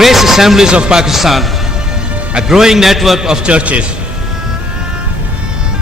Grace Assemblies of Pakistan, a growing network of churches.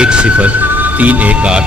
10318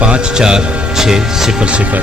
54600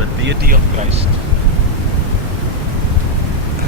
The deity of Christ,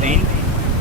3,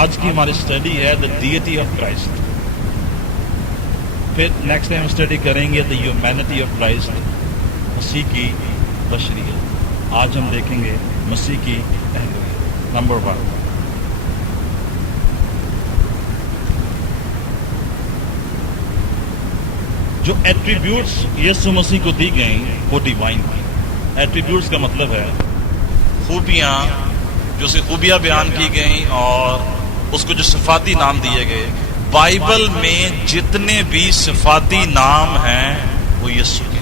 آج کی ہماری study ہے دا duty of Christ. پھر next time study کریں گے دا ہیومینٹی آف کرائسٹ, مسیح کی بشریت. آج ہم دیکھیں گے مسیح کی اہلیت. نمبر 1, جو ایٹریبیوٹس یسوع مسیح کو دی گئیں وہ ڈیوائن ہیں. ایٹریبیوٹس کا مطلب ہے خوبیاں, جو سے خوبیاں بیان کی گئیں اور اس کو جو صفاتی نام دیے گئے. بائبل میں جتنے بھی صفاتی نام ہیں وہ یسوع کے.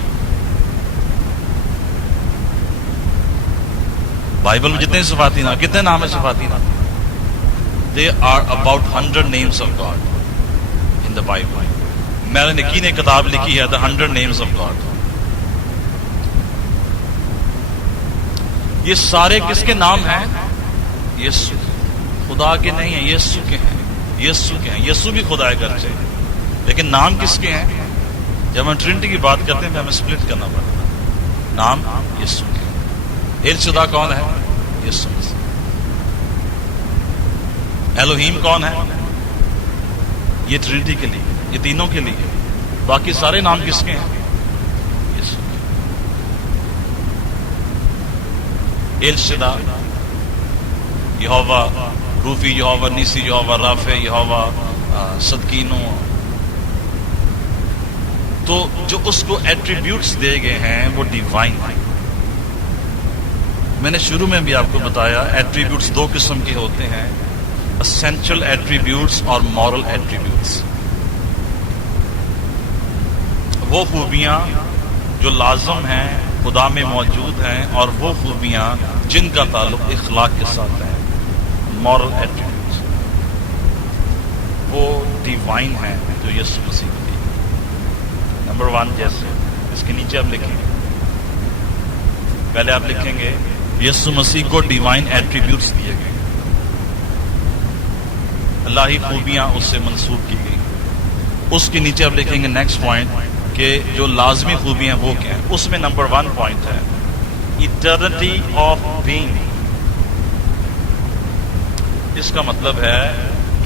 بائبل میں جتنے صفاتی نام, کتنے نام ہیں صفاتی نام؟ They are about 100 names of God in the Bible. میرے نکی نے کتاب لکھی ہے The 100 Names of God. یہ سارے کس کے نام ہیں؟ یسوع. خدا کے نہیں ہیں, یسوع کے ہیں. یسوع کے ہیں. یسوع بھی خدا ہے گرچہ, لیکن نام کس کے ہیں؟ جب ہم ٹرینٹی کی بات کرتے ہیں تو ہمیں سپلٹ کرنا پڑتا ہے. نام یسوع کے ہیں. ایل شدہ کون ہے؟ یسوع مسیح. ایلوہیم کون ہے؟ یہ ٹرینٹی کے لیے, یہ تینوں کے لیے. باقی سارے نام کس کے ہیں؟ یسوع. ایل شدہ, یہوہ روفی, یہوہ نیسی, یہوہ رافع, یہوہ صدقینو. تو جو اس کو ایٹریبیوٹس دے گئے ہیں وہ ڈیوائن ہیں. میں نے شروع میں بھی آپ کو بتایا ایٹریبیوٹس 2 قسم کے ہوتے ہیں, اسینشل ایٹریبیوٹس اور مورل ایٹریبیوٹس. وہ خوبیاں جو لازم ہیں, خدا میں موجود ہیں, اور وہ خوبیاں جن کا تعلق اخلاق کے ساتھ ہے, مورل ایٹریبیوٹس. وہ ڈیوائن ہیں جو یسوع مسیح کو دی. نمبر 1, جیسے اس کے نیچے آپ لکھیں گے, پہلے آپ لکھیں گے یسوع مسیح کو ڈیوائن ایٹریبیوٹس دیے گئے, الہی خوبیاں اس سے منسوب کی گئی. اس کے نیچے آپ لکھیں گے نیکسٹ پوائنٹ کہ جو لازمی خوبیاں وہ کیا ہیں. اس میں نمبر 1 پوائنٹ ہے ایٹرنٹی آف بینگ. اس کا مطلب ہے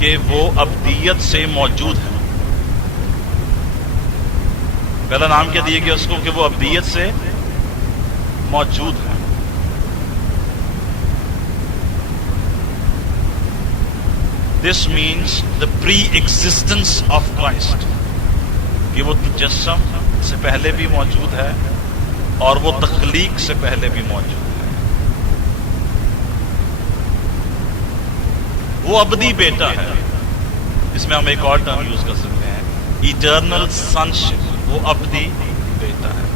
کہ وہ ابدیت سے موجود ہے. پہلا نام کیا دیا گیا اس کو؟ کہ وہ ابدیت سے موجود ہے. This means the pre-existence of Christ. کہ وہ تجسم سے پہلے بھی موجود ہے اور وہ تخلیق سے پہلے بھی موجود ہے. وہ ابدی بیٹا ہے. اس میں ہم ایک اور ٹرم یوز کر سکتے ہیں, ایٹرنل سنشپ. وہ ابدی بیٹا ہے.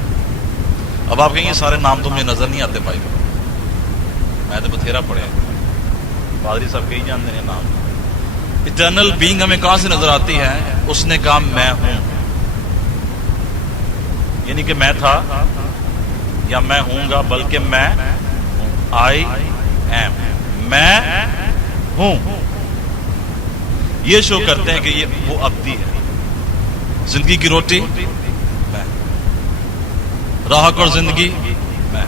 اب آپ کہیں گے سارے نام تو مجھے نظر نہیں آتے بھائی, میں تو بتھیرا پڑے, پادری صاحب کہیں جانتے ہیں نام. ایٹرنل بینگ ہمیں کہاں سے نظر آتی ہے؟ اس نے کہا میں ہوں, یعنی کہ میں تھا یا میں ہوں گا, بلکہ میں آئی ایم, میں ہوں. یہ شو کرتے ہیں کہ یہ وہ ابدی ہے. زندگی کی روٹی میں, راحت اور زندگی میں.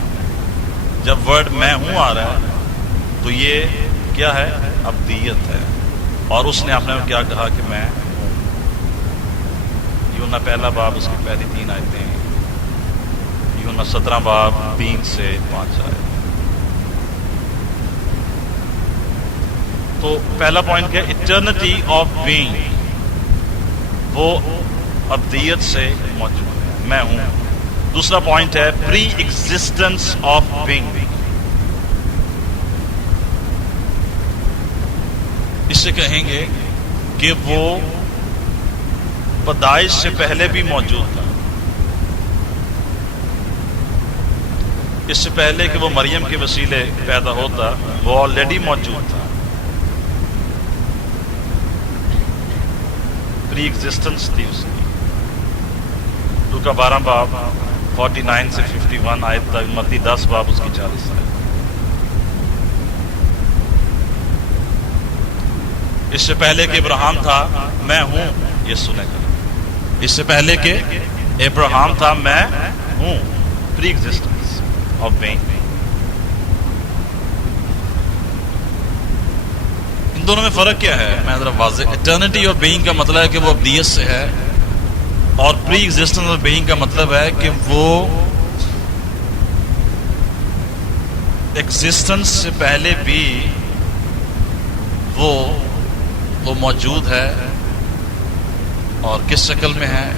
جب ورڈ میں ہوں آ رہا ہے تو یہ کیا ہے؟ ابدیت ہے. اور اس نے اپنے کیا کہا کہ میں ہوں. یوحنا پہلا باب اس کی پہلی 3 آیتیں, یوحنا 17 باب 3 سے 5 آیت. تو پہلا پوائنٹ کیا؟ Eternity of being. وہ ابدیت سے موجود ہے, میں ہوں. دوسرا پوائنٹ ہے پری ایگزسٹنس آف بینگ. اس سے کہیں گے کہ وہ پیدائش سے پہلے بھی موجود تھا. اس سے پہلے کہ وہ مریم کے وسیلے پیدا ہوتا وہ آلریڈی موجود تھا. پری ایگزسٹنس تھی اس کی. لوکا 12 باب 49 سے 51 آیت تک, متی 10 باب اس کی 40 آیت. اس سے پہلے کہ ابراہیم تھا میں ہوں, یہ سنے گا. اس سے پہلے کہ ابراہیم تھا میں ہوں, پری ایگزسٹنس آف بینگ. ان دونوں میں فرق کیا ہے؟ میں ذرا واضح. اٹرنیٹی اور بینگ کا مطلب ہے کہ وہ ابدیت سے ہے، اور پری ایگزسٹنس اور بینگ کا مطلب ہے کہ وہ ایگزسٹنس سے پہلے بھی وہ موجود ہے. اور کس شکل میں ہے؟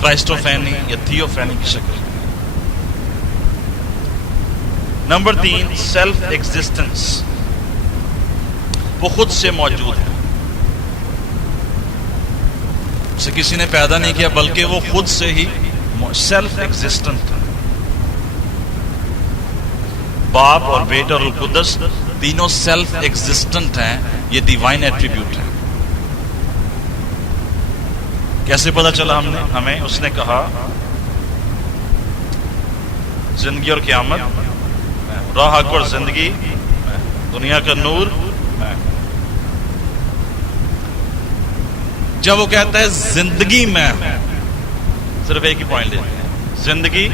کرائسٹوفینی یا تھیوفینی کی شکل میں. Number 3 self existence. وہ خود سے موجود ہے، اسے کسی نے پیدا نہیں کیا بلکہ وہ خود سے ہی سیلف ایگزسٹنٹ ہے. باپ اور بیٹا اور القدس تینوں سیلف ایگزسٹنٹ ہیں. یہ ڈیوائن ایٹریبیوٹ ہے. کیسے پتا چلا ہمیں؟ اس نے کہا زندگی اور قیامت، راہ حق اور زندگی، دنیا کا نور. جب وہ کہتا ہے زندگی میں، صرف ایک ہی پوائنٹ لیتے ہیں، زندگی،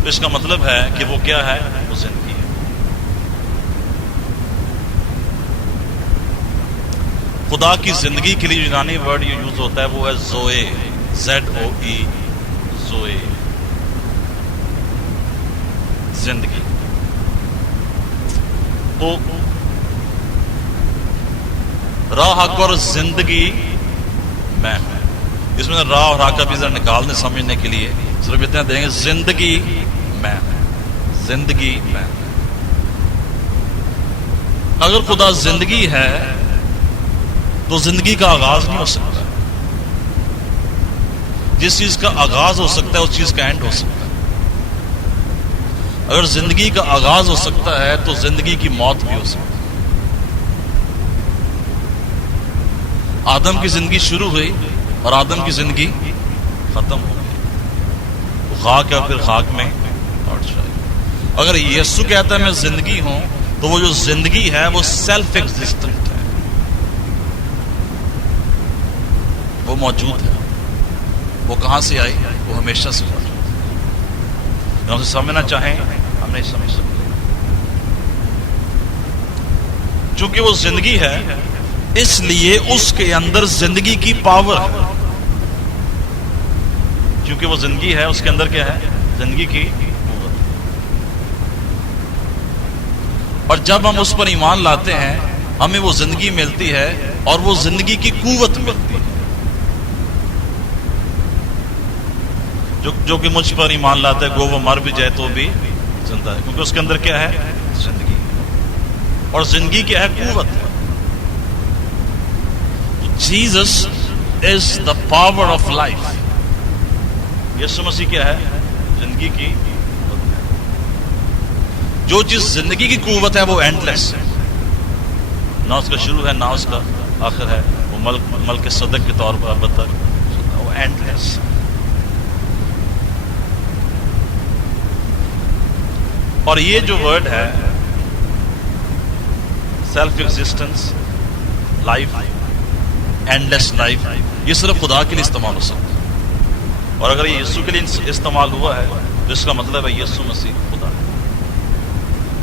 تو اس کا مطلب ہے کہ وہ کیا ہے؟ وہ زندگی ہے. خدا کی زندگی کے لیے یونانی ورڈ یہ یوز ہوتا ہے، وہ ہے زوئے، ZOE، زوئے، زندگی. تو راہ حق اور زندگی میں ہے. اس میں راہ اور حق کا بھی ذرا نکال دیں سمجھنے کے لیے، صرف اتنا دیں گے زندگی میں، زندگی میں. اگر خدا زندگی ہے تو زندگی کا آغاز نہیں ہو سکتا. جس چیز کا آغاز ہو سکتا ہے اس چیز کا اینڈ ہو سکتا ہے. اگر زندگی کا آغاز ہو سکتا ہے تو زندگی کی موت بھی ہو سکتی ہے. آدم کی زندگی شروع ہوئی اور آدم کی زندگی ختم ہو گئی. وہ خاک ہے اور پھر خاک میں لوٹ جائے. اگر یسوع کہتا ہے میں زندگی ہوں تو وہ جو زندگی ہے وہ سیلف ایگزسٹنٹ ہے، وہ موجود ہے. وہ کہاں سے آئی؟ وہ ہمیشہ سے موجود ہے. ہم سے سمجھنا چاہیں ہم نہیں سمجھ سکتے. چونکہ وہ زندگی ہے اس لیے اس کے اندر زندگی کی پاور ہے. کیونکہ وہ زندگی ہے اس کے اندر کیا ہے؟ زندگی کی قوت. اور جب ہم اس پر ایمان لاتے ہیں ہمیں وہ زندگی ملتی ہے اور وہ زندگی کی قوت ملتی ہے. جو کہ مجھ پر ایمان لاتا ہے گو وہ مر بھی جائے تو بھی زندہ ہے، کیونکہ اس کے اندر کیا ہے؟ زندگی. اور زندگی کیا ہے؟ قوت ہے. Jesus is the power of life. یسوع مسیح کیا ہے؟ زندگی کی قوت ہے. جو چیز زندگی کی قوت ہے وہ اینڈ لیس ہے، نہ اس کا شروع ہے نہ اس کا آخر ہے. وہ ملک صدق کے طور پر اب تک وہ اینڈ لیس. اور یہ جو ورڈ ہے self existence, life, and less life, یہ صرف خدا کے لیے استعمال ہو سکتا ہے. اور اگر یہ یسوع کے لیے استعمال ہوا ہے تو اس کا مطلب ہے یسوع مسیح خدا ہے.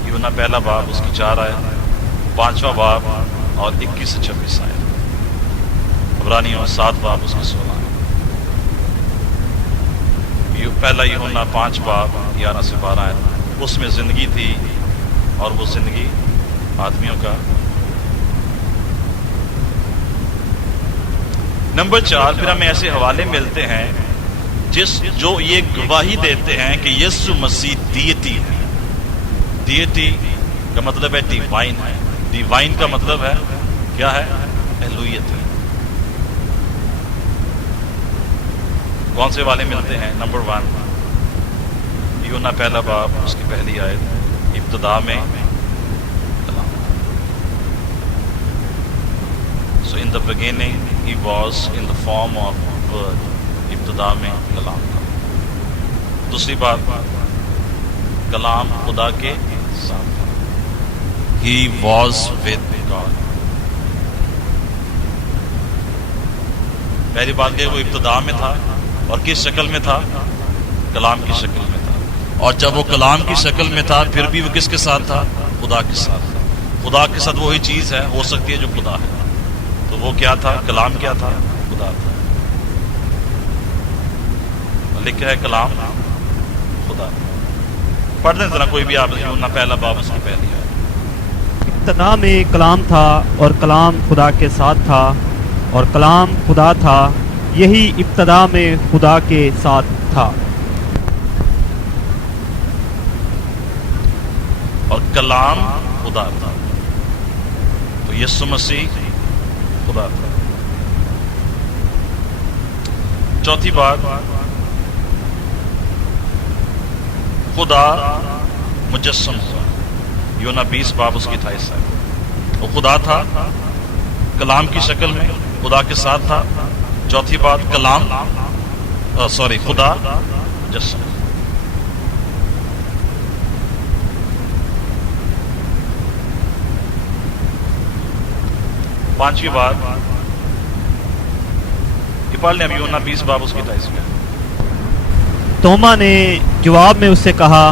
یوحنا پہلا باب اس کی 4 آیت، 5واں باب اور 21 سے 26 آیت، عبرانیوں 7 باب اس کی 16 آیت. پہلا یوحنا 5 باب 11 سے 12 آیت. اس میں زندگی تھی اور وہ زندگی آدمیوں کا. نمبر 4 پھر ہمیں ایسے حوالے ملتے ہیں جو یہ گواہی دیتے ہیں کہ یسوع مسیح ڈیٹی ہے. ڈیٹی کا مطلب ہے ڈیوائن ہے. ڈیوائن کا مطلب ہے کیا ہے؟ الوہیت ہے. کون سے والے ملتے ہیں؟ نمبر 1 یوحنا پہلا باب اس کی پہلی آیت، ابتدا میں کلام. So in the beginning he was in the form of word. ابتدا میں کلام تھا. دوسری بات، کلام خدا کے ساتھ تھا. He was with God. پہلی بات کہ وہ ابتدا میں تھا اور کس شکل میں تھا؟ کلام کی شکل میں تھا. اور جب وہ کلام کی شکل میں تھا پھر بھی وہ کس کے ساتھ تھا؟ خدا کے ساتھ تھا. خدا کے ساتھ وہی چیز ہے ہو سکتی ہے جو خدا ہے. تو وہ کیا تھا؟ کلام کیا تھا؟ خدا تھا. لکھا ہے کلام خدا. پڑھ دیں ذرا کوئی بھی آپ یوحنا پہلا باب اس کی پہلی ہے. ابتدا میں کلام تھا اور کلام خدا کے ساتھ تھا اور کلام خدا تھا. یہی ابتدا میں خدا کے ساتھ تھا. اور کلام خدا تھا. تو یسوع مسیح خدا تھا. چوتھی بات، خدا مجسم ہوا. یوحنا 20 باب اس کی 28 ہے. وہ خدا تھا کلام کی شکل میں، خدا کے ساتھ تھا. چوتھی بات، کلام خدا مجسم. پانچویں بات یہ پڑھ لیں. اب یوحنا 20 باب اس کی 28 میں. توما نے جواب میں اس سے کہا،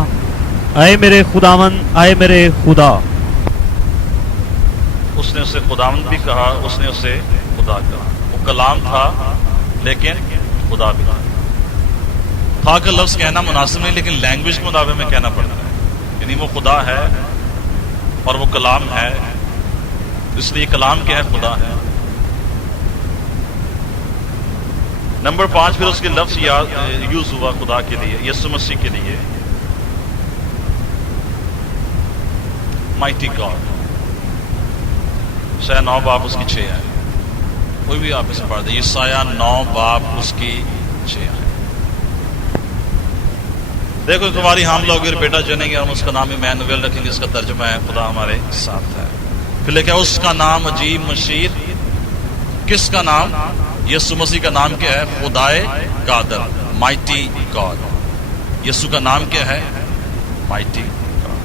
اے میرے خداوند، اے میرے خدا. اس نے اسے خداوند بھی کہا، اس نے اسے خدا کہا. وہ کلام تھا لیکن خدا بھی تھا کا لفظ کہنا مناسب نہیں، لیکن لینگویج کے مطابق میں کہنا پڑتا ہے. یعنی وہ خدا ہے اور وہ کلام ہے، اس لیے کلام کیا ہے؟ خدا ہے. نمبر 5 پھر اس کے لفظ یوز ہوا خدا کے لیے، یسوع مسیح کے لیے. Mighty God. یسایہ 9 باب اس کی 6 ہے. کوئی بھی آپ اسے پڑھ دیں. یسایہ 9 باب اس کی 6 ہے. دیکھو تمہاری حاملہ ہوگی اور بیٹا جنیں گے، ہم اس کا نام ایمانویل رکھیں گے. اس کا ترجمہ ہے خدا ہمارے ساتھ ہے. پھر لکھا ہے اس کا نام عجیب مشیر. کس کا نام؟ یسوع مسیح کا نام کیا ہے؟ خدائے قادر، مائٹی گاڈ. یسوع کا نام کیا ہے؟ Mighty God.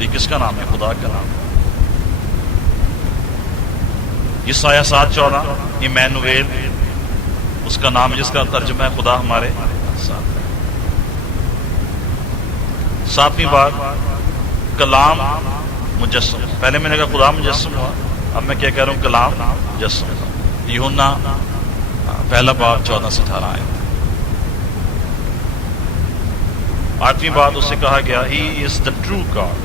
یہ کس کا نام ہے؟ خدا کا نام. یسایہ 7:14 ایمانویل اس کا نام، جس کا ترجمہ ہے خدا ہمارے ساتھ ہے. 7ویں بات، کلام مجسم. پہلے میں نے کہا خدا مجسم ہوا، اب میں کیا کہہ رہا ہوں؟ کلام مجسم. یوحنا پہلا باب 14 سے 18 آئے. 8ویں بات اسے کہا گیا ہی از دا ٹرو گاڈ.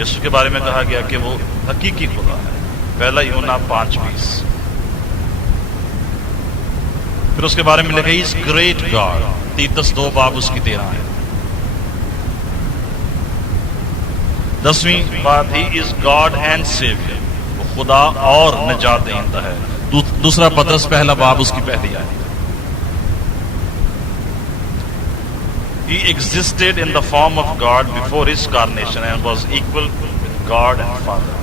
یسوع کے بارے میں کہا گیا کہ وہ حقیقی خدا ہے. پہلا یوحنا 5:20. پھر اس کے بارے میں لکھا ہی از گریٹ گاڈ. تیتس 2 باب اس کی 13 ہے. 10ویں بات، ہی از گاڈ اینڈ سیویئر. وہ خدا اور نجات دہندہ ہے. دوسرا پترس پہلا باب اس کی پہلی آیت. He existed in the form of God before his incarnation and was equal with God and Father.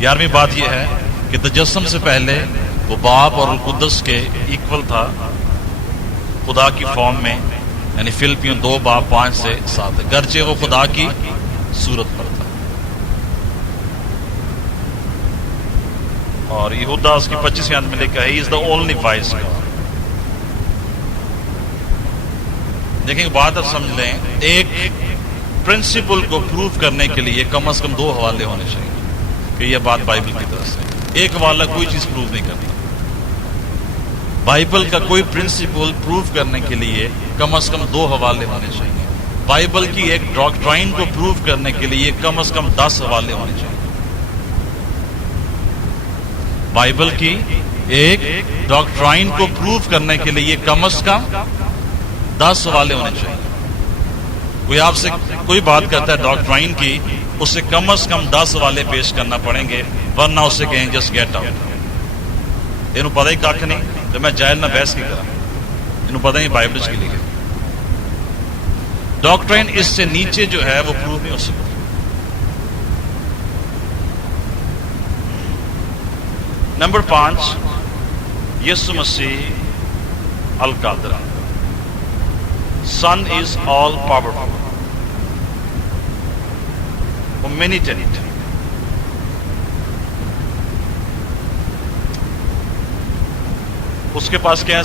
11ویں بات یہ ہے کہ تجسم سے پہلے وہ باپ اور القدس کے ایکول تھا خدا کی فارم میں. یعنی فلپیوں 2 باب 5 سے 7 ہے. گرچہ وہ خدا کی صورت پر تھا. اور یہودا اس کی 25ویں آیت میں لکھا ہے He is the only wise God. دیکھیں بات اب سمجھ لیں. ایک پرنسپل کو پروف کرنے کے لیے کم از کم 2 حوالے ہونے چاہیے کہ یہ بات بائبل کی طرف سے. ایک حوالہ کوئی چیز پروف نہیں کرتا. بائبل کا کوئی پرنسپل پروف کرنے کے لیے کم از کم 2 حوالے ہونے چاہیے. بائبل کی ایک ڈاکٹرائن کو پروف کرنے کے لیے کم از کم 10 حوالے ہونے چاہیے. بائبل کی ایک ڈاکٹرائن کو پروف کرنے کے لیے کم از کم 10 حوالے ہونے چاہیے. کوئی آپ سے کوئی بات کرتا ہے ڈاکٹرائن کی، اسے کم از کم 10 حوالے پیش کرنا پڑیں گے، ورنہ اسے کہیں جسٹ گیٹ آؤٹ. یہ پتہ ہی کھ نہیں تو میں جائل نہ بحث کی کرا. یہ پتہ ہی بائبل کی لکھے. ڈاکٹرائن اس سے نیچے جو ہے وہ پروف نہیں ہو سکتا. نمبر 5، یسوع مسیح القادر. Son is all powerful, omnipotent. اس کے پاس کیا ہے؟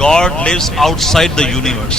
God lives outside the universe.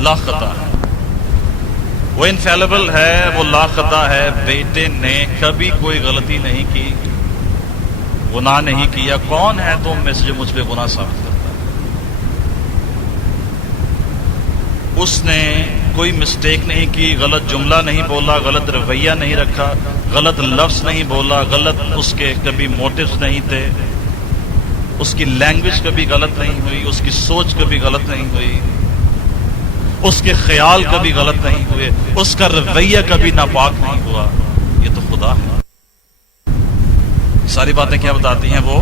لا خطا ہے، وہ انفیلیبل ہے، وہ لا خطا ہے. بیٹے نے کبھی کوئی غلطی نہیں کی، گناہ نہیں کیا. کون ہے تم میں سے جو مجھ پہ گناہ ثابت کرتا ہے؟ اس نے کوئی مسٹیک نہیں کی، غلط جملہ نہیں بولا، غلط رویہ نہیں رکھا، غلط لفظ نہیں بولا، غلط اس کے کبھی موٹیوز نہیں تھے، اس کی لینگویج کبھی غلط نہیں ہوئی، اس کی سوچ کبھی غلط نہیں ہوئی، اس کے خیال کبھی غلط نہیں ہوئے، اس کا رویہ کبھی ناپاک نہیں ہوا. یہ تو خدا ہے. ساری باتیں کیا بتاتی ہیں؟ وہ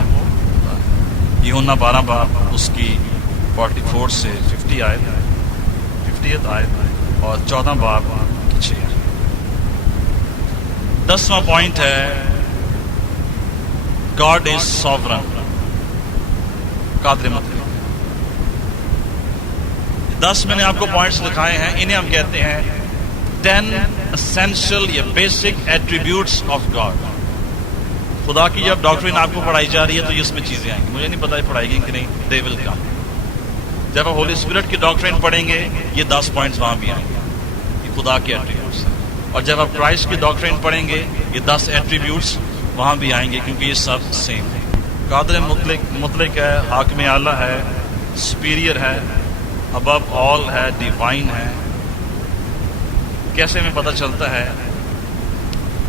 یوحنا 12 باب اس کی 44 سے 50 آیت، 50 آیت اور 14 باب کی 6. 10واں پوائنٹ ہے گاڈ از سوورن، قادر مطلق. 10 میں نے آپ کو پوائنٹس دکھائے ہیں، انہیں ہم کہتے ہیں 10 essential یا بیسک ایٹریبیوٹس آف گاڈ. خدا کی جب ڈاکٹرین آپ کو پڑھائی جا رہی ہے تو اس میں چیزیں آئیں گی. مجھے نہیں پتا ہے پڑھائی گی کہ نہیں، دے ول کم. جب آپ ہولی اسپرٹ کی ڈاکٹرین پڑھیں گے یہ 10 پوائنٹس وہاں بھی آئیں گے، یہ خدا کے ایٹریبیوٹس ہیں. اور جب آپ کرائسٹ کی ڈاکٹرین پڑھیں گے یہ 10 ایٹریبیوٹس وہاں بھی آئیں گے، کیونکہ یہ سب سیم ہیں. قادر مطلق ہے، حاکم اعلیٰ ہے، سپیریئر ہے، ابو آل ہے، ڈیوائن ہے. کیسے ہمیں پتہ چلتا ہے؟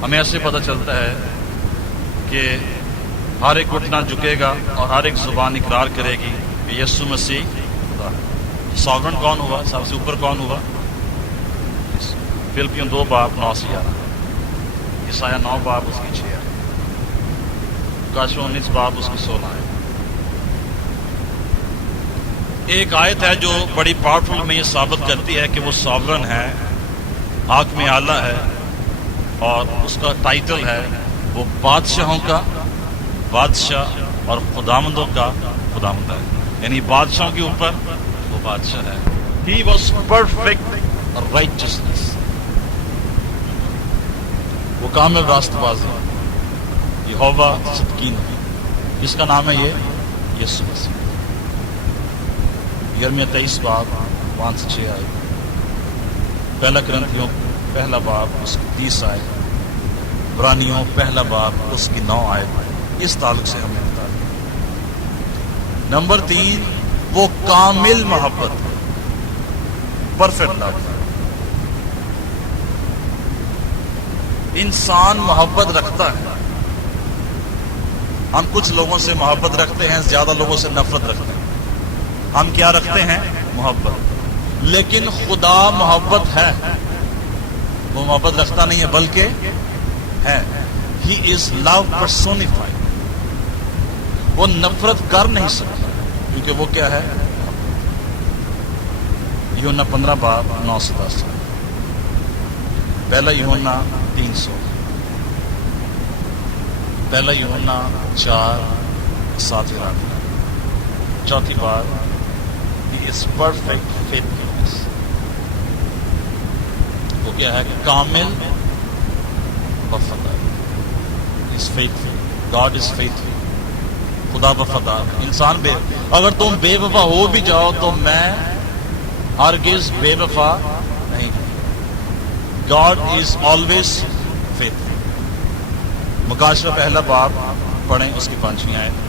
ہمیں ایسے پتہ چلتا ہے کہ ہر ایک گھٹنا جھکے گا اور ہر ایک زبان اقرار کرے گی کہ یسوع مسیح خدا ہے. سوورن کون ہوا؟ سب سے اوپر کون ہوا؟ فلپیوں 2 باب 9 سے 11، عیسائیہ 9 باب اس کی 6 ہے، کاشو 19 باب اس کی 16 ہے. ایک آیت ہے جو بڑی پاورفل میں یہ ثابت کرتی ہے کہ وہ سوورن ہے، حاکم اعلیٰ ہے، اور اس کا ٹائٹل ہے وہ بادشاہوں کا بادشاہ اور خداوندوں کا خداوند ہے. یعنی بادشاہوں کے اوپر وہ بادشاہ ہے. He was perfect righteousness. وہ کامل راست بازی، یہوہ صدقین، جس کا نام ہے یہ یسوع مسیح. یرمیہ 23 باب 5 سے 6 آئے، پہلا کرنتھیوں 1 باب اس کی 30 آئے، عبرانیوں 1 باب اس کی 9 آئے. اس تعلق سے ہمیں بتا دیں. نمبر 3 وہ کامل محبت، پرفیکٹ لو. انسان محبت رکھتا ہے. ہم کچھ لوگوں سے محبت رکھتے ہیں، زیادہ لوگوں سے نفرت رکھتے ہیں. ہم کیا رکھتے ہیں؟ محبت. لیکن خدا محبت ہے، وہ محبت رکھتا نہیں ہے بلکہ ہے. He is love personified. وہ نفرت کر نہیں سکتا کیونکہ وہ کیا ہے؟ یوحنا 15 باب 9 سے 10، پہلا یوحنا 300، پہلا یوحنا 4 7 چوتھی بات He is perfect faithfulness. وہ کیا ہے؟ کامل وفادار. He is faithful. God is faithful. خدا وفادار. انسان اگر تم بے وفا ہو بھی جاؤ تو میں ہرگز بے وفا نہیں. God is always faithful. مکاشفہ 1 باب پڑھیں اس کی 5ویں آیت.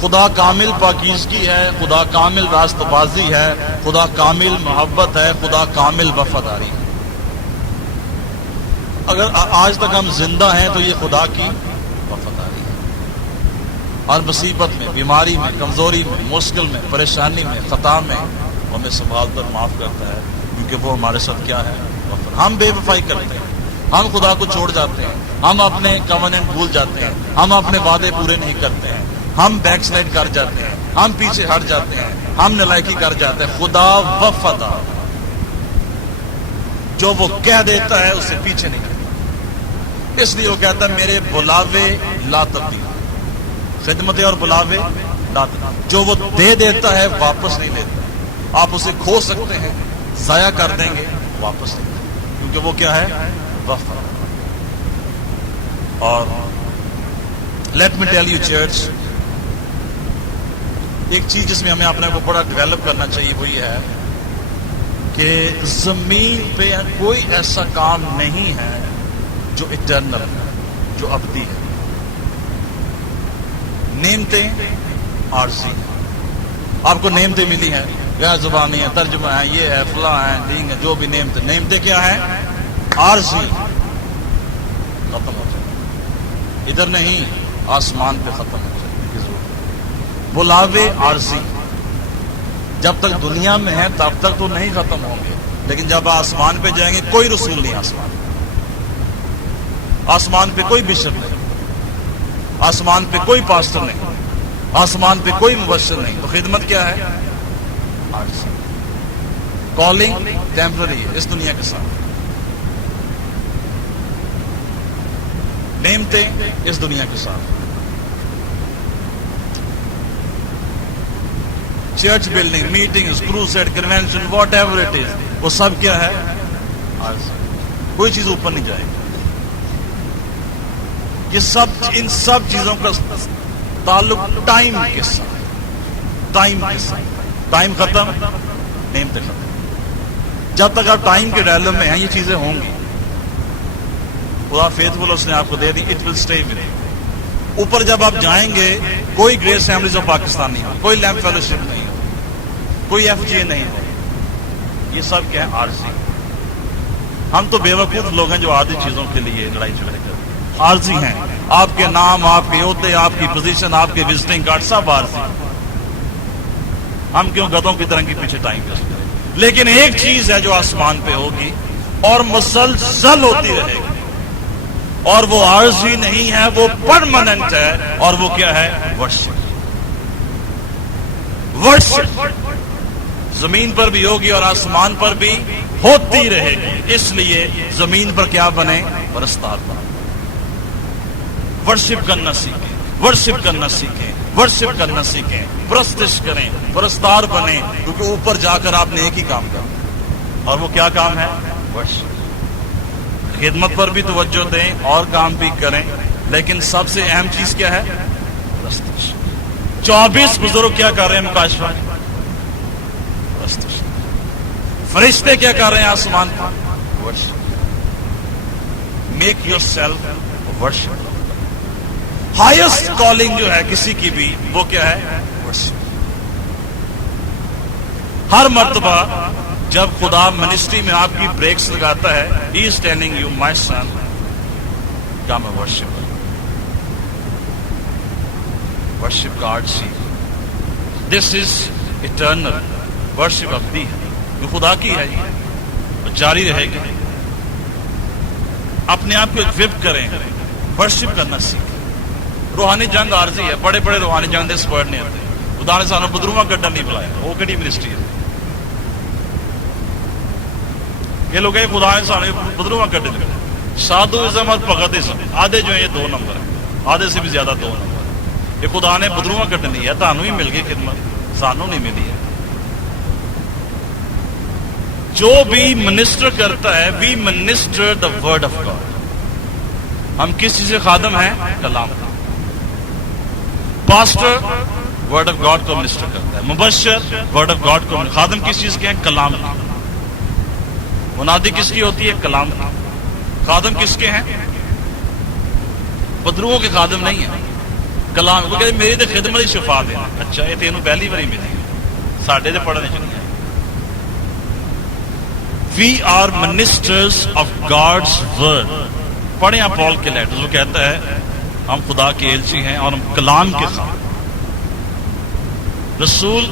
خدا کامل پاکیزگی ہے، خدا کامل راست بازی ہے، خدا کامل محبت ہے، خدا کامل وفاداری ہے. اگر آج تک ہم زندہ ہیں تو یہ خدا کی وفاداری ہے. ہر مصیبت میں، بیماری میں، کمزوری میں، مشکل میں، پریشانی میں، خطا میں ہمیں سنبھال کر معاف کرتا ہے، کیونکہ وہ ہمارے ساتھ کیا ہے؟ وفادار. ہم بے وفائی کرتے ہیں، ہم خدا کو چھوڑ جاتے ہیں، ہم اپنے کووننٹ بھول جاتے ہیں، ہم اپنے وعدے پورے نہیں کرتے ہیں، ہم بیک سلائڈ کر جاتے ہیں، ہم پیچھے ہٹ جاتے ہیں، ہم نالائکی کر جاتے ہیں. خدا وفادار، جو وہ کہہ دیتا ہے اسے پیچھے نہیں کرتا. اس لیے وہ کہتا ہے میرے بلاوے لا تبدیل، خدمتیں اور بلاوے لا تبدیل. جو وہ دے دیتا ہے واپس نہیں لیتا. آپ اسے کھو سکتے ہیں، ضائع کر دیں گے، واپس نہیں لیتے، کیونکہ وہ کیا ہے؟ وفادار. اور let me tell you church, ایک چیز جس میں ہمیں اپنے کو بڑا ڈیولپ کرنا چاہیے وہ یہ ہے کہ زمین پہ کوئی ایسا کام نہیں ہے جو اٹرنل ہے، جو ابدی ہے. نعمتیں عارضی ہیں. آپ کو نعمتیں ملی ہیں، غیر زبانی ہے، ترجمہ ہے، یہ ہے، فلاں ہے، ڈینگ ہے، جو بھی نعمتیں کیا ہیں؟ عارضی، ختم ہو جائے. ادھر نہیں، آسمان پہ ختم ہو جائے. بلاوے عارضی، جب تک دنیا میں ہے تب تک تو نہیں ختم ہوں گے، لیکن جب آسمان پہ جائیں گے کوئی رسول نہیں. آسمان پہ کوئی بشپ نہیں، آسمان پہ کوئی پاسٹر نہیں، آسمان پہ کوئی مبشر نہیں. تو خدمت کیا ہے؟ عارضی. کالنگ ٹیمپرری ہے اس دنیا کے ساتھ. نعمتیں اس دنیا کے ساتھ. Church building, meeting, crusade, convention, what ever it is, وہ سب کیا ہے؟ عارضی. کوئی چیز اوپر نہیں جائے گی. یہ سب، ان سب چیزوں کا تعلق ٹائم کے ساتھ. ٹائم کے ساتھ. ٹائم ختم، نعمتیں ختم. جب تک آپ ٹائم کے ڈائلم میں ہیں یہ چیزیں ہوں گی. خدا فیتفل اس نے آپ کو دے دی، it will stay with you. اوپر جب آپ جائیں گے کوئی گریس اسمبلیز آف پاکستان نہیں ہو، کوئی لیمپ فیلوشپ نہیں ہو، کوئی ایف جی اے نہیں ہو. یہ سب کیا ہے؟ عارضی. ہم تو بے وقوف لوگ ہیں جو عادی چیزوں کے لیے لڑائی جھگڑے کرتے ہیں. عارضی ہیں. آپ کے نام، آپ کے عہدے، آپ کی پوزیشن، آپ کے وزٹنگ کارڈ سب عارضی. ہم کیوں گدھوں کی طرح کے پیچھے ٹائم ویسٹ کریں؟ لیکن ایک چیز ہے جو آسمان پہ ہوگی اور مسلسل ہوتی رہے گی، اور وہ عارضی نہیں ہے، وہ پرماننٹ ہے. اور وہ کیا ہے؟ ورشپ. ورشپ زمین پر بھی ہوگی اور آسمان پر بھی ہوتی رہے گی. اس لیے زمین پر کیا بنے؟ پرستار بنے. ورشپ کرنا سیکھیں، ورشپ کرنا سیکھیں، ورشپ کرنا سیکھیں. پرستش کریں، پرستار بنیں، کیونکہ اوپر جا کر آپ نے ایک ہی کام کرنا. اور وہ کیا کام ہے؟ ورشپ. خدمت پر بھی توجہ دیں اور کام بھی کریں، لیکن سب سے اہم چیز کیا ہے؟ پرستش. 24 بزرگ کیا کر رہے ہیں مکاشفہ؟ پرستش. فرشتے کیا کر رہے ہیں آسمان پر؟ Worship. Make yourself worship. Highest calling جو ہے کسی کی بھی وہ کیا ہے؟ ورشپ. ہر مرتبہ جب خدا منسٹری میں آپ کی بریکس لگاتا ہے، he is telling you my son come a worship. Worship God see. This is eternal. Worship ابدی ہے جو خدا کی ہے، یہ جاری رہے گی. اپنے آپ کو اکوپ کریں، ورشپ کرنا سیکھیں. روحانی جنگ عارضی ہے. بڑے بڑے روحانی جنگ دے سپورٹ نہیں ہوتے. خدا نے سانو بدروما گڈن نہیں بلایا. وہ کہڑی منسٹری ہے؟ یہ لوگ خدا نے سانو بدروما گڈن نہیں. سادھوازم اور بھگتازم آدھے جو ہیں یہ 2 نمبر ہیں، آدھے سے بھی زیادہ 2 نمبر. یہ خدا نے بدروما گڈن نہیں ہے. تانوں ہی مل گئی خدمت، سانوں نہیں ملی ہے. جو بھی منسٹر کرتا ہے، we minister the word of God. ہم کس چیز کے خادم ہیں؟ کلام. پاسٹر ورڈ آف گاڈ کو منسٹر کرتا ہے، مبشر ورڈ آف گاڈ کو. خادم کس چیز کے ہیں؟ کلام. منادی کس کی ہوتی ہے؟ کلام. خادم کس کے ہیں؟ بدروؤں کے خادم نہیں ہیں، کلام. وہ کہتے میری تو خدمت ہی شفا دینا. اچھا، یہ تینوں پہلی باری ملی، ساڈے تو پڑھنے چاہیے. We are ministers of God's word. پڑھیں آپ پال کے لیٹرز. وہ کہتا ہے ہم خدا کے ایلچی ہیں اور ہم کلام کے خادم. رسول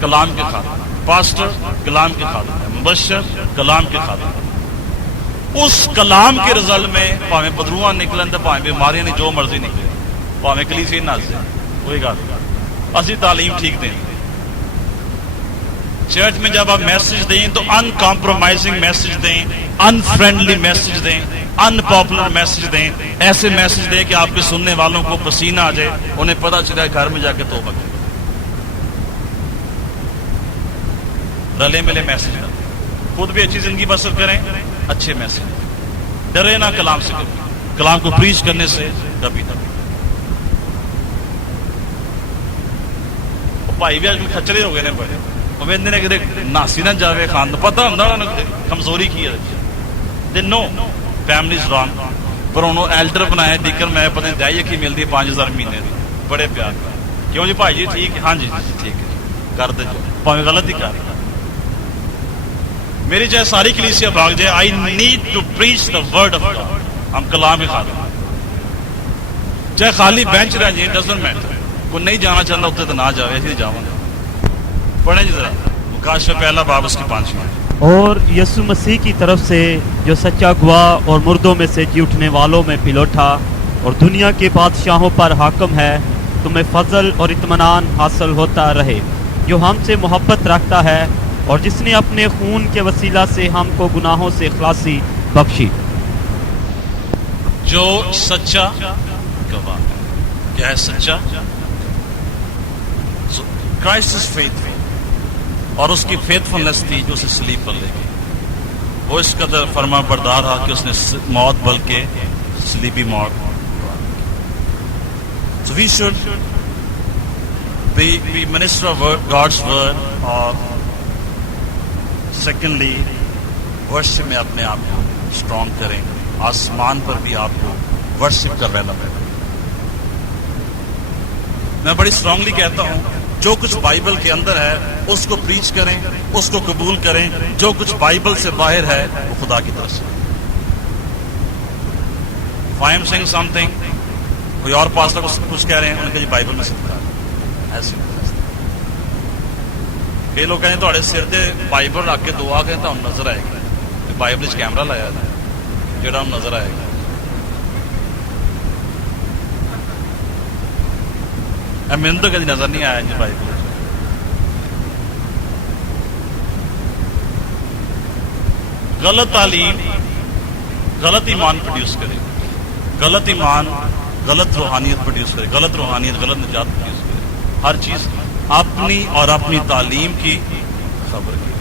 کلام کے خادم، پاسٹر کلام کے خادم ہے، مبشر کلام کے خادم. اس کلام کے رزلٹ میں پاویں بدروواں نکلن تے پاویں بیماریاں نہیں، جو مرضی نکلے، پاویں کلیسے نس جائے، کوئی گل نہیں. اسی تعلیم ٹھیک دیں. چرچ میں جب آپ میسج دیں تو ان کمپرومائزنگ میسج دیں، ان فرینڈلی میسج دیں، ان پاپولر میسج دیں. ایسے میسج دیں کہ آپ کے سننے والوں کو پسینہ آ جائے، انہیں پتہ چلے گھر میں جا کے توبہ کریں. رلے ملے میسج کریں، خود بھی اچھی زندگی بسر کریں، اچھے میسج. ڈرے نہ کلام سے کبھی، کلام کو پریچ کرنے سے کبھی نہ. بھائی بھی آج کل کچرے ہو گئے ہیں بڑے. وہ نے کہ ناسی نہ جاوے خان پتہ ہوں کمزوری کی ہے دے نو فیملی از رانگ پر انہوں ایلڈر بنایا دیکھر میں پتہ نہیں دائیے کی ملتی 5000 مہینے بڑے پیار کیوں جی بھائی جی ٹھیک ہے ہاں جی ٹھیک ہے کر دے جو پاویں غلط ہی کر میری چاہے ساری کلیسیا بھاگ جائے I need to preach the word of God ہم کلام ہی کھا دیں چاہے خالی بینچ رہ جائے ڈزنٹ میٹر کوئی نہیں جانا چاہتا اتنے تو نہ جاوے ایسے جاؤں گا پڑھیں جی ذرا مکاشفہ پہلا باب اس کی 5 اور یسوع مسیح کی طرف سے جو سچا گواہ اور مردوں میں سے جی اٹھنے والوں میں پلوٹا اور دنیا کے بادشاہوں پر حاکم ہے تمہیں فضل اور اطمینان حاصل ہوتا رہے جو ہم سے محبت رکھتا ہے اور جس نے اپنے خون کے وسیلہ سے ہم کو گناہوں سے خلاصی بخشی جو سچا گواہ کیا ہے سچا کرائسٹ از فیتھفل اور اس کی فیتھفلنس تھی جو اسے صلیب پر لے گئی وہ اس قدر فرما بردار رہا کہ اس نے موت بلکہ صلیبی موت so we should be minister of God's word اور secondly worship میں اپنے آپ کو strong کریں آسمان پر بھی آپ کو worship کا رہنا پڑے میں بڑی strongly کہتا ہوں جو کچھ بائبل کے اندر ہے اس کو پریچ کریں اس کو قبول کریں جو کچھ بائبل سے باہر ہے وہ خدا کی طرف سے if I am saying something کوئی اور پاسٹر کو کچھ کہہ رہے ہیں انہوں نے کہا جی بائبل میں سے بتا ایسے کئی لوگ کہیں تھوڑے سر دے بائبل رکھ کے دعا کریں تو ہم نظر آئے گا بائبل چ کیمرہ لایا جڑا ہم نظر آئے گا میرے تو کبھی نظر نہیں آیا جی بائبل غلط تعلیم غلط ایمان پروڈیوس کرے غلط ایمان غلط روحانیت پروڈیوس کرے غلط روحانیت غلط نجات پروڈیوس کرے ہر چیز اپنی اور اپنی تعلیم کی خبر کی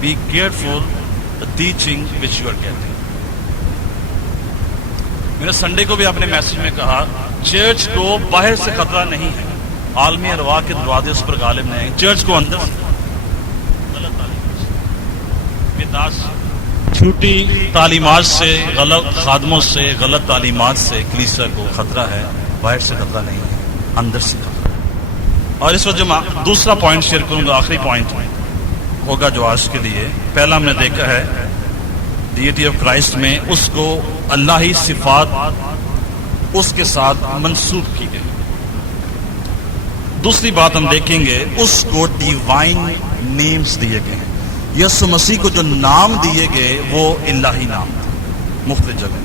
be careful the teaching which you are getting میں نے سنڈے کو بھی اپنے میسج میں کہا چرچ کو باہر سے خطرہ نہیں ہے عالمی ارواح کے دروازے اس پر غالب نہیں ہیں چرچ کو اندر سے غلط تعلیم چھوٹی تعلیمات سے غلط خادموں سے غلط تعلیمات سے کلیسیا کو خطرہ ہے باہر سے خطرہ نہیں ہے اندر سے خطرہ ہے اور اس وقت جو میں دوسرا پوائنٹ شیئر کروں گا آخری پوائنٹ ہوگا جو آج کے لیے پہلا ہم نے دیکھا ہے ڈیٹی آف کرائسٹ میں اس کو اللہی صفات اس کے ساتھ منسوب کی گئی دوسری بات ہم دیکھیں گے اس کو ڈیوائن نیمز دیے گئے ہیں یسوع مسیح کو جو نام دیے گئے وہ الہی نام تھے مختلف جگہ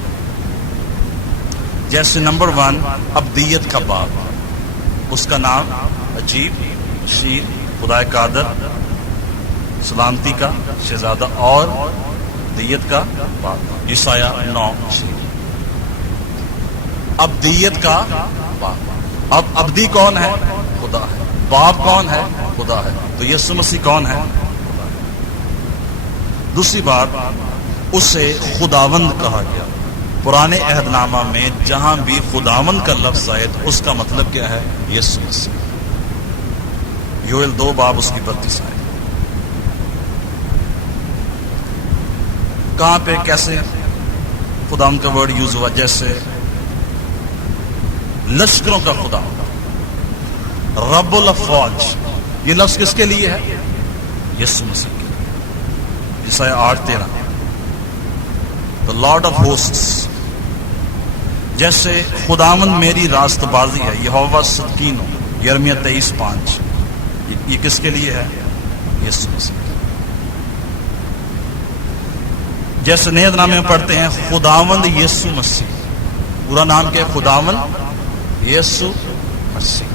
جیسے نمبر 1 ابدیت کا باب اس کا نام عجیب شیر خدا قادر سلامتی کا شہزادہ اور دیت کا باب یسایہ 9 ابدیت کا باب اب ابدی کون ہے خدا ہے باپ کون ہے خدا ہے تو یسوع مسیح کون ہے دوسری بات اسے خداوند کہا گیا پرانے عہد نامہ میں جہاں بھی خداوند کا لفظ آئے تو اس کا مطلب کیا ہے یسوع مسیح یوئیل 2 باب اس کی 32 آئے کہاں پہ کیسے خداوند کا ورڈ یوز ہوا جیسے لشکروں کا خدا رب الافواج یہ لفظ کس کے لیے ہے یسوع مسیح کے یسایہ 8:13 The Lord of Hosts جیسے خداوند میری راست بازی ہے یہوہ صدقین یرمیہ 23:5 یہ کس کے لیے ہے یسوع مسیح جیسے نئے نامے میں پڑھتے ہیں خداوند یسوع مسیح پورا نام کیا ہے خداوند یسوع مسیح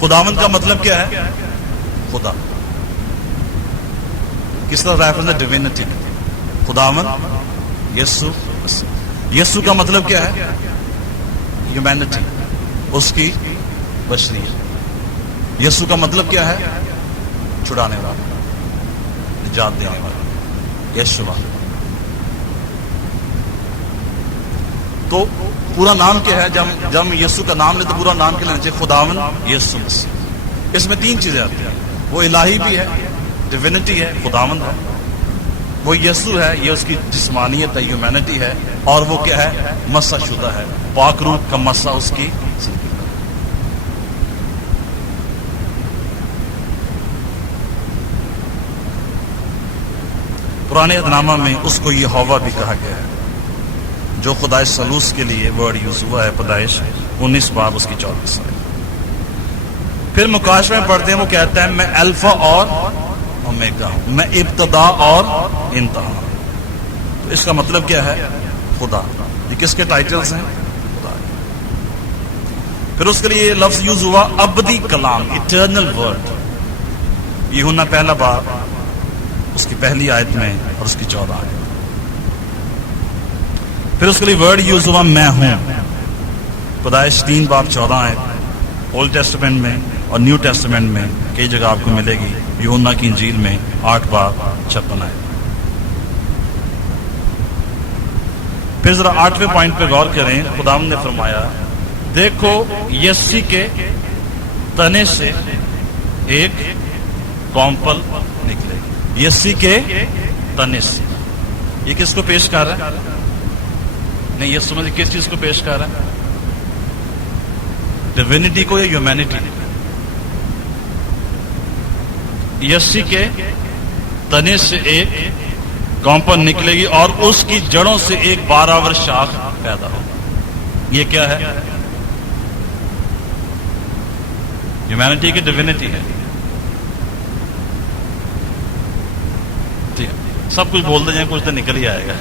خداوند کا مطلب کیا ہے خدا کس طرح ریفرنس ہے ڈیوینٹی خداوند یسوع مسیح یسوع کا مطلب کیا ہے ہیومینٹی اس کی بشریت یسوع کا مطلب کیا ہے چھڑانے والا نجات دینے والا یسوع تو پورا نام کیا ہے جب یسوع کا نام لے تو پورا نام کیا لینا چاہیے خداوند یسوع مسیح اس میں تین چیزیں آتی ہیں. وہ الہی بھی ہے، ڈیوینٹی ہے، خداوند ہے. وہ یسوع ہے، یہ اس کی جسمانیت ہے، ہیومینٹی ہے. اور وہ کیا ہے؟ مسح شدہ ہے، پاک روح کا مسح اس کی. پرانے عہد میں اس کو یہوہ بھی کہا گیا ہے، جو خدا ثالوث کے لیے ورڈ یوز ہوا ہے. پیدائش 19 باب اس کی 24 ہے. پھر مکاشفہ میں پڑھتے ہیں، وہ کہتا ہے میں الفا اور اومیگا ہوں، میں ابتدا اور انتہا ہوں. تو اس کا مطلب کیا ہے؟ خدا. یہ کس کے ٹائٹلز ہیں؟ خدا. پھر اس کے لیے لفظ یوز ہوا ابدی کلام، ایٹرنل ورڈ. یوحنا پہلا باب اس کی پہلی آیت میں اور اس کی 14 آیت. پھر اس کے لیے ورڈ یوز ہوا میں ہوں. پیدائش 3 باب 14 آیت. اولڈ ٹیسٹمنٹ میں اور نیو ٹیسٹمنٹ میں کئی جگہ آپ کو ملے گی. یوحنا کی انجیل میں 8 باب 56 آیت. پھر ذرا 8ویں پوائنٹ پہ غور کریں. خداوند نے فرمایا دیکھو یسی کے تنے سے ایک کونپل نکلے. یسی کے تنے سے. یہ کس کو پیش کر رہا ہے؟ نہیں، یہ سمجھ کس چیز کو پیش کر رہا ہے؟ ڈیوینٹی کو یا ہیومینٹی؟ یسی کے تنے سے ایک کونپل نکلے گی اور اس کی جڑوں سے ایک بارآور شاخ پیدا ہوگی. یہ کیا ہے؟ ہیومینٹی کی ڈیوینٹی ہے. سب کچھ بولتے جائیں، کچھ تو نکل ہی آئے گا.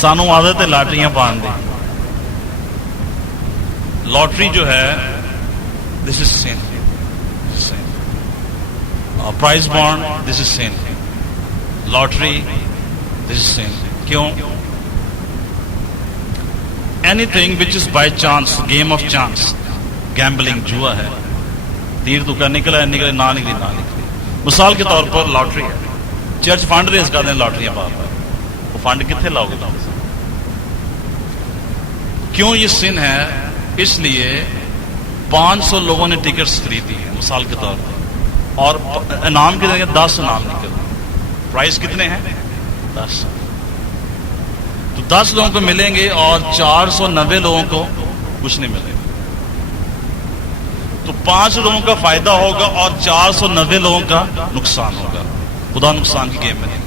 سانو عادت ہے لاٹریاں پان دی. لاٹری جو ہے دس از سین. پرائز بانڈ دس از سین. لاٹری دس از سین. کیوں؟ Any thing which is by chance, game of chance. Gambling جوا ہے. تیر تکا نکلا ہے، نکلے نہ نکلی نہ نکلی. مثال کے طور پر لاٹری ہے. چرچ فنڈ ریز کرتے ہیں لاٹریاں پا پا. وہ فنڈ کتنے لاؤ گے؟ کیوں یہ سن ہے؟ اس لیے 500 لوگوں نے ٹکٹس خریدی ہے مثال کے طور پر، اور انعام کتنے؟ 10 انعام نکل. پرائز کتنے ہیں؟ 10. تو 10 لوگوں کو ملیں گے اور 490 لوگوں کو کچھ نہیں ملے گا. تو 5 لوگوں کا فائدہ ہوگا اور 490 لوگوں کا نقصان ہوگا. خدا نقصان کی گیم میں نہیں.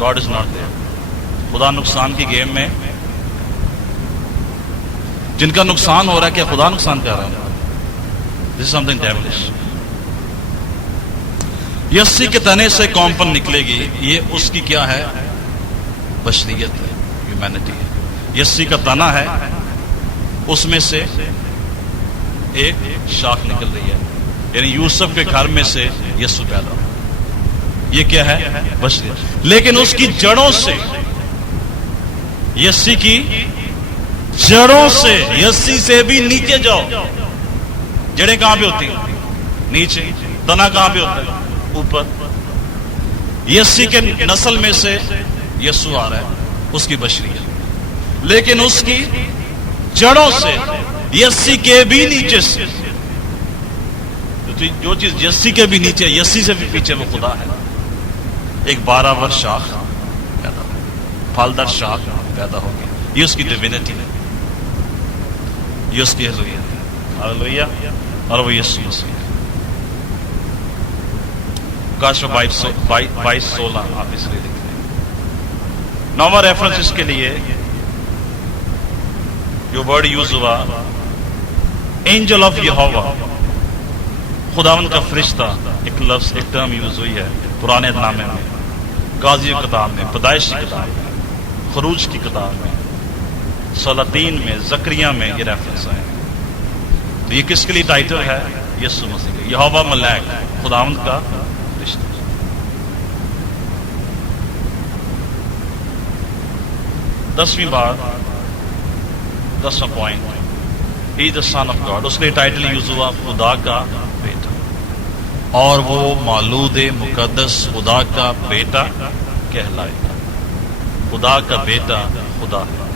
God is not there. خدا نقصان کی گیم میں جن کا نقصان ہو رہا ہے، کیا خدا نقصان کر رہا ہے؟ دس از سم تھنگ ڈیولش. یسی کے تنے سے کونپل نکلے گی. یہ اس کی کیا ہے؟ بشریت ہے، ہیومینٹی ہے. یسی کا تنا ہے، اس میں سے ایک شاخ نکل رہی ہے. یعنی یوسف کے گھر میں سے یسوع پیدا ہو. یہ کیا ہے؟ بشریت. لیکن اس کی جڑوں سے، یسی کی جڑوں سے، یسی سے بھی نیچے جاؤ. جڑیں کہاں پہ ہوتی ہیں؟ نیچے. تنا کہاں پہ ہوتا ہے؟ اوپر. یسی کے نسل میں سے یسوع آ رہا ہے، اس کی بشریت. لیکن اس کی جڑوں سے، یسی کے بھی نیچے سے، جو چیز یسی کے بھی نیچے، یسی سے بھی پیچھے، وہ خدا ہے. ایک بارآور شاخ پیدا ہو، پھلدار شاخ پیدا ہوگی. یہ اس کی ڈیوینٹی ہے، یہ اس کی حضوریت ہے. ہاللویا. اور وہ یسوع مسیح ہے. کاشف 22:16 آپ اس لیے لکھتے ہیں. نوواں ریفرنس اس کے لیے جو ورڈ یوز ہوا، اینجل آف یہوہ، خداوند کا فرشتہ. ایک لفظ، ایک ٹرم یوز ہوئی ہے پرانے نامے میں، غازی کتاب میں، پیدائش کی کتاب میں، خروج کی کتاب میں، سلاطین میں، زکریا میں یہ ریفرنس آئے. تو یہ کس کے لیے ٹائٹل ہے؟ یسوع مسیح کا. یہوہ ملاک، خداوند کا فرشتہ. 10ویں بات، 10واں point, he the son of God. اس لیے ٹائٹل یوز ہوا خدا کا بیٹا. اور وہ مولود مقدس خدا کا بیٹا کہلائے گا. خدا کا بیٹا خدا ہے.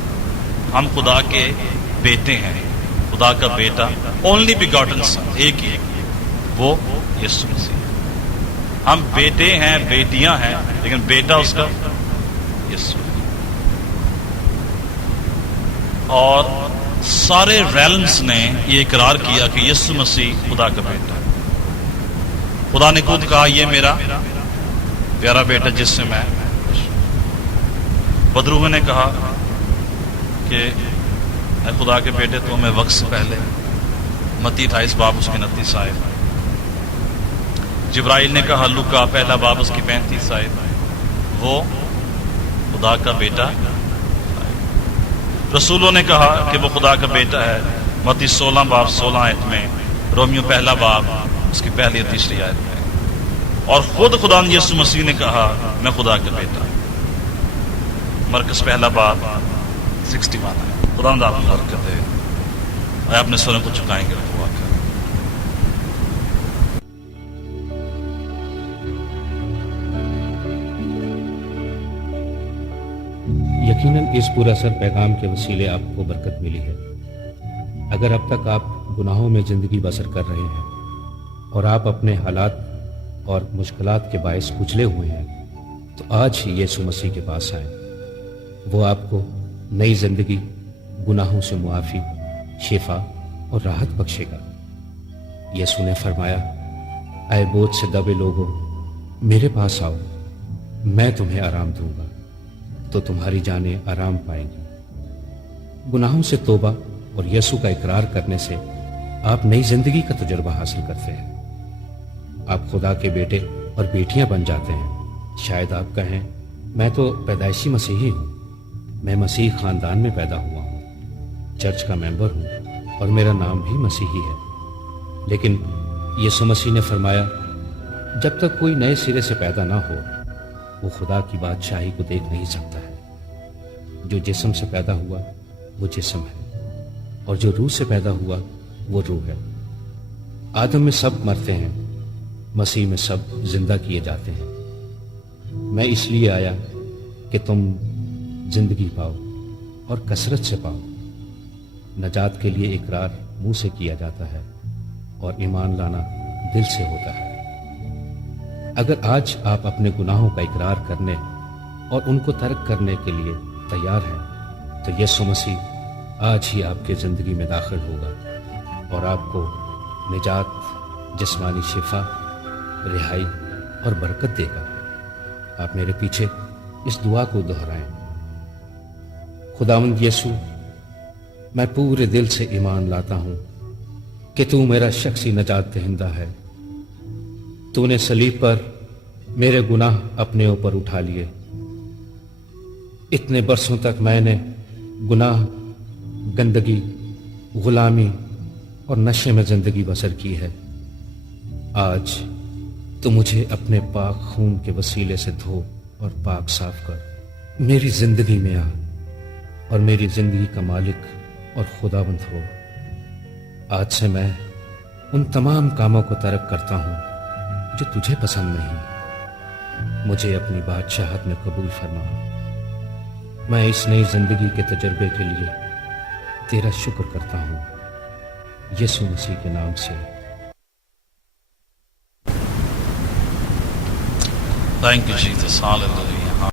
ہم خدا کے بیٹے ہیں, خدا کا بیٹا, اونلی بیگاٹن سن, ایک ہی, وہ یسوع مسیح. ہم بیٹے ہیں, بیٹیاں ہیں, لیکن بیٹا اس کا یسوع. اور سارے ریلمز نے یہ اقرار کیا کہ یسوع مسیح خدا کا بیٹا. خدا نے خود کہا یہ میرا پیارا بیٹا جس سے میں خوش ہوں. بدروح نے کہا کہ اے خدا کے بیٹے تو ہمیں وقت سے پہلے, متی 28 باب اس کی 29 آیت. جبرائیل نے کہا لوکا پہلا باب اس کی 35 آیت, وہ خدا کا بیٹا. رسولوں نے کہا کہ وہ خدا کا بیٹا ہے, متی 16 باب 16 آیت میں, رومیو پہلا باب اس کی پہلی اور تیسری آیت میں. اور خود خدا یسوع مسیح نے کہا میں خدا کا بیٹا. مرکز پہلا باب 61 ہے. خدا آپ کو برکت دے. اور اپنے سروں کو چکائیں گے رکھوا کر. یقیناً اس پورا اثر پیغام کے وسیلے آپ کو برکت ملی ہے. اگر اب تک آپ گناہوں میں زندگی بسر کر رہے ہیں اور آپ اپنے حالات اور مشکلات کے باعث کچلے ہوئے ہیں, تو آج ہی یسوع مسیح کے پاس آئیں. وہ آپ کو نئی زندگی, گناہوں سے معافی, شفا اور راحت بخشے گا. یسوع نے فرمایا اے بوجھ سے دبے لوگوں میرے پاس آؤ, میں تمہیں آرام دوں گا, تو تمہاری جانیں آرام پائیں گی. گناہوں سے توبہ اور یسوع کا اقرار کرنے سے آپ نئی زندگی کا تجربہ حاصل کرتے ہیں. آپ خدا کے بیٹے اور بیٹیاں بن جاتے ہیں. شاید آپ کہیں میں تو پیدائشی مسیحی ہوں, میں مسیح خاندان میں پیدا ہوا ہوں, چرچ کا ممبر ہوں اور میرا نام بھی مسیحی ہے. لیکن یسوع مسیح نے فرمایا جب تک کوئی نئے سرے سے پیدا نہ ہو وہ خدا کی بادشاہی کو دیکھ نہیں سکتا ہے. جو جسم سے پیدا ہوا وہ جسم ہے, اور جو روح سے پیدا ہوا وہ روح ہے. آدم میں سب مرتے ہیں, مسیح میں سب زندہ کیے جاتے ہیں. میں اس لیے آیا کہ تم زندگی پاؤ اور کثرت سے پاؤ. نجات کے لیے اقرار منہ سے کیا جاتا ہے اور ایمان لانا دل سے ہوتا ہے. اگر آج آپ اپنے گناہوں کا اقرار کرنے اور ان کو ترک کرنے کے لیے تیار ہیں تو یسوع مسیح آج ہی آپ کی زندگی میں داخل ہوگا اور آپ کو نجات, جسمانی شفا, رہائی اور برکت دے گا. آپ میرے پیچھے اس دعا کو دہرائیں. خداوند یسوع میں پورے دل سے ایمان لاتا ہوں کہ تو میرا شخصی نجات دہندہ ہے. تو نے صلیب پر میرے گناہ اپنے اوپر اٹھا لیے. اتنے برسوں تک میں نے گناہ, گندگی, غلامی اور نشے میں زندگی بسر کی ہے. آج تو مجھے اپنے پاک خون کے وسیلے سے دھو اور پاک صاف کر. میری زندگی میں آ اور میری زندگی کا مالک اور خداوند ہو. آج سے میں ان تمام کاموں کو ترک کرتا ہوں جو تجھے پسند نہیں. مجھے اپنی بادشاہت میں قبول فرما. میں اس نئی زندگی کے تجربے کے لیے تیرا شکر کرتا ہوں, یسوع مسیح کے نام سے. Thank you Jesus. ہاللیلویہ.